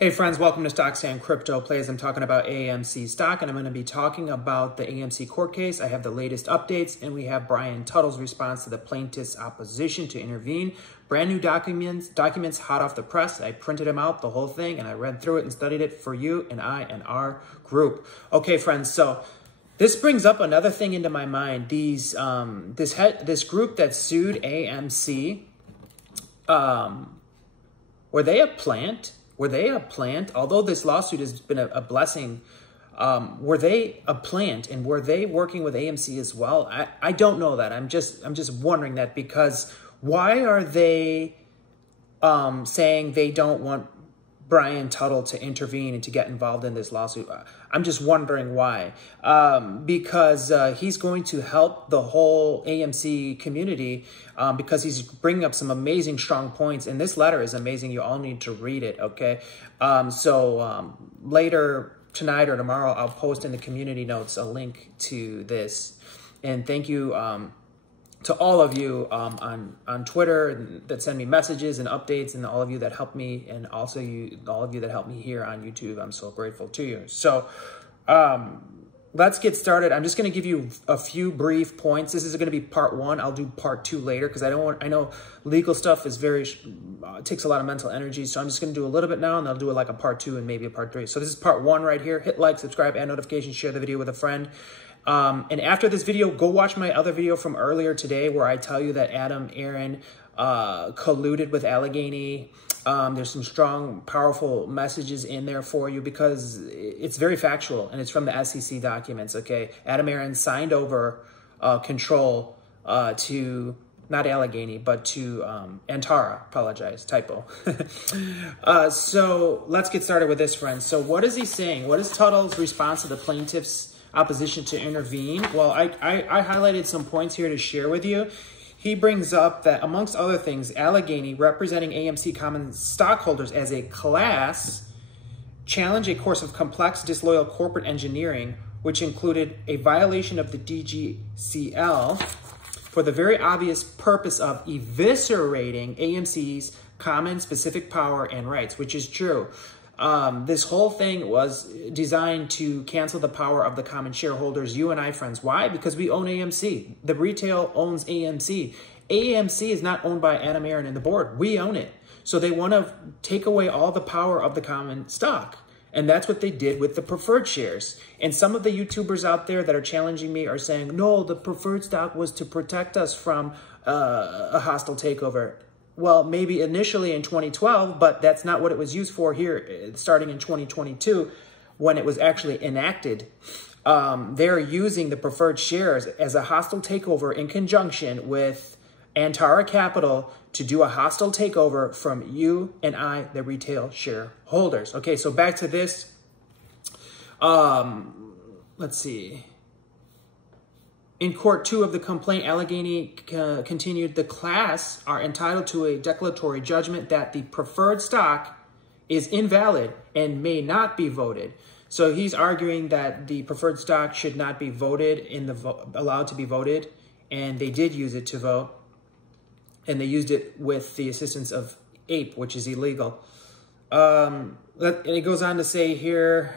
Hey friends, welcome to Stocks and Crypto Plays. I'm talking about AMC stock, and I'm going to be talking about the AMC court case. I have the latest updates, and we have Brian Tuttle's response to the plaintiff's opposition to intervene. Brand new documents hot off the press. I printed them out, the whole thing, and I read through it and studied it for you and I and our group. Okay, friends, so this brings up another thing into my mind. This group that sued AMC, were they a plant? Were they a plant? Although this lawsuit has been a blessing, were they a plant, and were they working with AMC as well? I don't know that. I'm just wondering that, because why are they saying they don't want Brian Tuttle to intervene and to get involved in this lawsuit? I'm just wondering why. Because he's going to help the whole AMC community, because he's bringing up some amazing, strong points. And this letter is amazing. You all need to read it, okay? Later tonight or tomorrow, I'll post in the community notes a link to this. And thank you to all of you on Twitter that send me messages and updates, and all of you that help me, and also all of you that help me here on YouTube. I'm so grateful to you. So let's get started. I'm just going to give you a few brief points. This is going to be part one. I'll do part two later, because I know legal stuff is takes a lot of mental energy. So I'm just going to do a little bit now, and I'll do it like a part two and maybe a part three. So this is part one right here. Hit like, subscribe, and notifications. Share the video with a friend. And after this video, go watch my other video from earlier today, where I tell you that Adam Aron colluded with Allegheny. There's some strong, powerful messages in there for you, because it's very factual, and it's from the SEC documents, okay? Adam Aron signed over control to, not Allegheny, but to Antara. Apologize, typo. So let's get started with this, friends. So what is he saying? What is Tuttle's response to the plaintiff's opposition to intervene? Well, I highlighted some points here to share with you. He brings up that, amongst other things, Allegheny, representing AMC common stockholders as a class, challenged a course of complex, disloyal corporate engineering, which included a violation of the DGCL for the very obvious purpose of eviscerating AMC's common specific power and rights, which is true. This whole thing was designed to cancel the power of the common shareholders, you and I, friends. Why? Because we own AMC. The retail owns AMC. AMC is not owned by Adam Aron and the board. We own it. So they want to take away all the power of the common stock. And that's what they did with the preferred shares. And some of the YouTubers out there that are challenging me are saying, no, the preferred stock was to protect us from a hostile takeover. Well, maybe initially in 2012, but that's not what it was used for here, starting in 2022, when it was actually enacted. They're using the preferred shares as a hostile takeover in conjunction with Antara Capital to do a hostile takeover from you and I, the retail shareholders. Okay, so back to this. Let's see. In court two of the complaint, Allegheny continued, the class are entitled to a declaratory judgment that the preferred stock is invalid and may not be voted. So he's arguing that the preferred stock should not be voted, allowed to be voted, and they did use it to vote, and they used it with the assistance of APE, which is illegal. And it goes on to say here,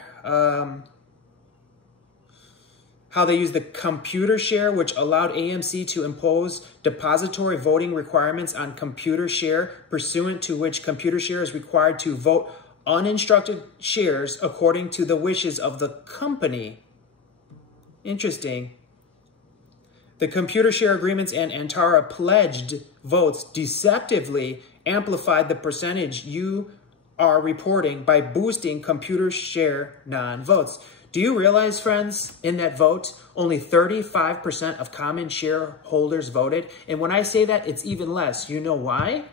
how they used the computer share, which allowed AMC to impose depository voting requirements on computer share, pursuant to which computer share is required to vote uninstructed shares according to the wishes of the company. Interesting. The computer share agreements and Antara pledged votes deceptively amplified the percentage you are reporting by boosting computer share non-votes. Do you realize, friends, in that vote, only 35% of common shareholders voted? And when I say that, it's even less. You know why?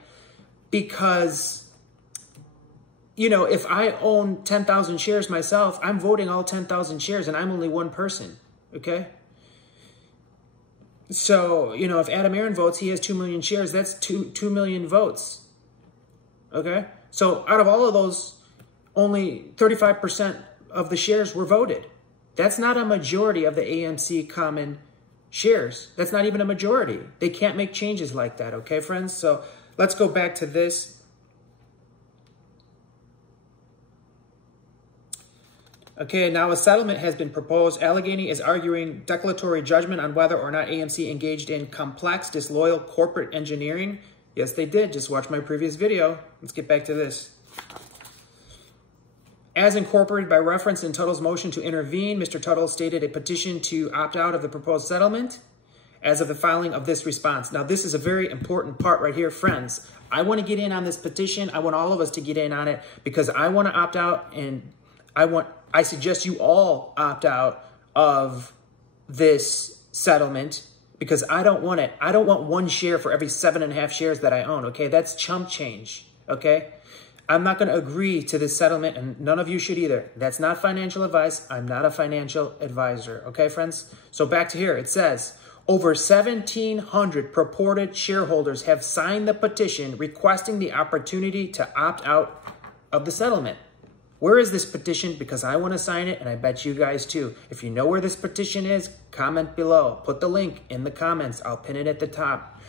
Because, if I own 10,000 shares myself, I'm voting all 10,000 shares, and I'm only one person, okay? So, if Adam Aron votes, he has 2 million shares. That's 2 million votes, okay? So out of all of those, only 35% of the shares were voted. That's not a majority of the AMC common shares. That's not even a majority. They can't make changes like that, okay, friends? So let's go back to this. Okay, now a settlement has been proposed. Allegheny is arguing declaratory judgment on whether or not AMC engaged in complex, disloyal corporate engineering. Yes, they did. Just watch my previous video. Let's get back to this. As incorporated by reference in Tuttle's motion to intervene, Mr. Tuttle stated a petition to opt out of the proposed settlement as of the filing of this response. Now, this is a very important part right here, friends. I want to get in on this petition. I want all of us to get in on it because I want to opt out, and I suggest you all opt out of this settlement because I don't want it. I don't want 1 share for every 7.5 shares that I own, okay? That's chump change, okay? I'm not going to agree to this settlement, and none of you should either. That's not financial advice. I'm not a financial advisor, okay, friends? So back to here. It says, over 1,700 purported shareholders have signed the petition requesting the opportunity to opt out of the settlement. Where is this petition? Because I want to sign it, and I bet you guys too. If you know where this petition is, comment below. Put the link in the comments. I'll pin it at the top.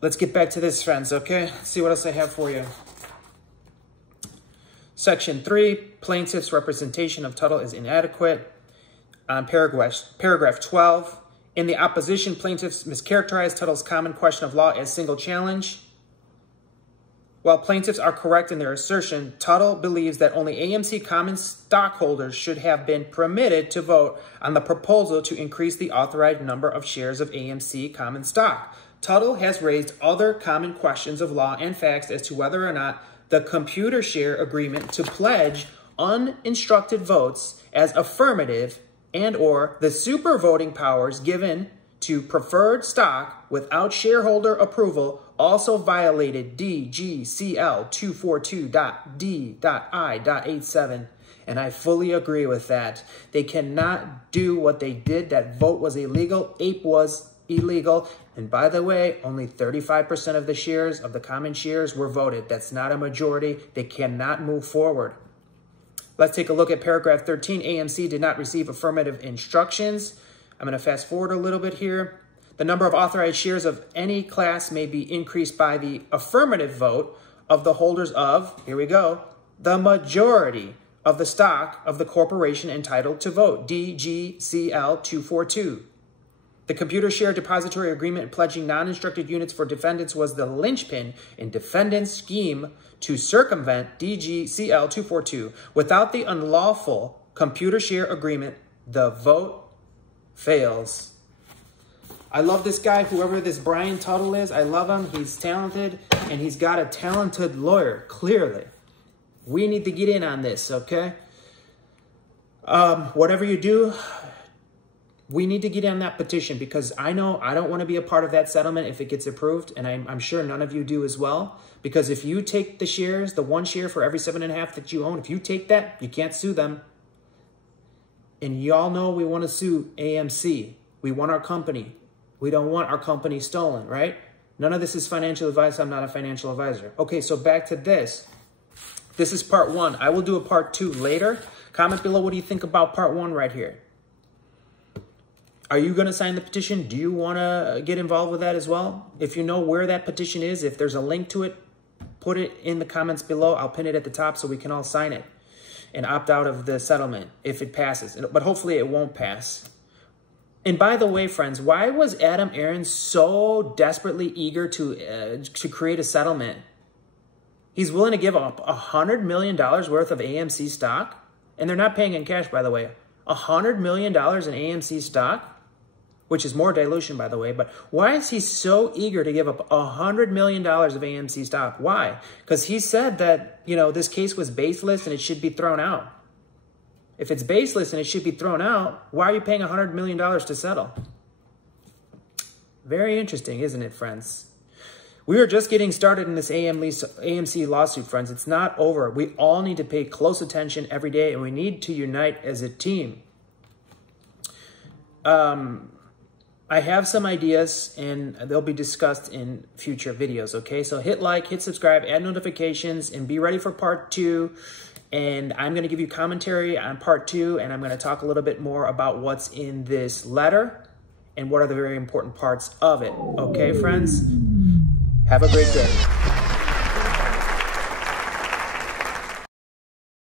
Let's get back to this, friends, okay? Let's see what else I have for you. Section 3, plaintiff's representation of Tuttle is inadequate. On paragraph 12, in the opposition, plaintiffs mischaracterized Tuttle's common question of law as single challenge. While plaintiffs are correct in their assertion, Tuttle believes that only AMC common stockholders should have been permitted to vote on the proposal to increase the authorized number of shares of AMC common stock. Tuttle has raised other common questions of law and facts as to whether or not the computer share agreement to pledge uninstructed votes as affirmative and or the super voting powers given to preferred stock without shareholder approval also violated DGCL 242.D.I.87. And I fully agree with that. They cannot do what they did. That vote was illegal. APE was illegal. And by the way, only 35% of the shares, of the common shares, were voted. That's not a majority. They cannot move forward. Let's take a look at paragraph 13. AMC did not receive affirmative instructions. I'm going to fast forward a little bit here. The number of authorized shares of any class may be increased by the affirmative vote of the holders of, here we go, the majority of the stock of the corporation entitled to vote, DGCL 242. The computer share depository agreement pledging non-instructed units for defendants was the linchpin in defendants' scheme to circumvent DGCL 242. Without the unlawful computer share agreement, the vote fails. I love this guy, whoever this Brian Tuttle is. I love him. He's talented, and he's got a talented lawyer, clearly. We need to get in on this, okay? Whatever you do, we need to get on that petition because I know I don't want to be a part of that settlement if it gets approved, and I'm sure none of you do as well. Because if you take the shares, the 1 share for every 7.5 that you own, if you take that, you can't sue them. And y'all know we want to sue AMC. We want our company. We don't want our company stolen, right? None of this is financial advice. I'm not a financial advisor. Okay, so back to this. This is part 1. I will do a part 2 later. Comment below what do you think about part 1 right here. Are you going to sign the petition? Do you want to get involved with that as well? If you know where that petition is, if there's a link to it, put it in the comments below. I'll pin it at the top so we can all sign it and opt out of the settlement if it passes. But hopefully it won't pass. And by the way, friends, why was Adam Aron so desperately eager to create a settlement? He's willing to give up $100 million worth of AMC stock. And they're not paying in cash, by the way. $100 million in AMC stock, which is more dilution, by the way. But why is he so eager to give up $100 million of AMC stock? Why? Because he said that, you know, this case was baseless and it should be thrown out. If it's baseless and it should be thrown out, why are you paying $100 million to settle? Very interesting, isn't it, friends? We are just getting started in this AMC lawsuit, friends. It's not over. We all need to pay close attention every day, and we need to unite as a team. I have some ideas, and they'll be discussed in future videos, okay? So hit like, hit subscribe, add notifications, and be ready for part 2. And I'm going to give you commentary on part 2, and I'm going to talk a little bit more about what's in this letter and what are the very important parts of it. Okay, friends? Have a great day.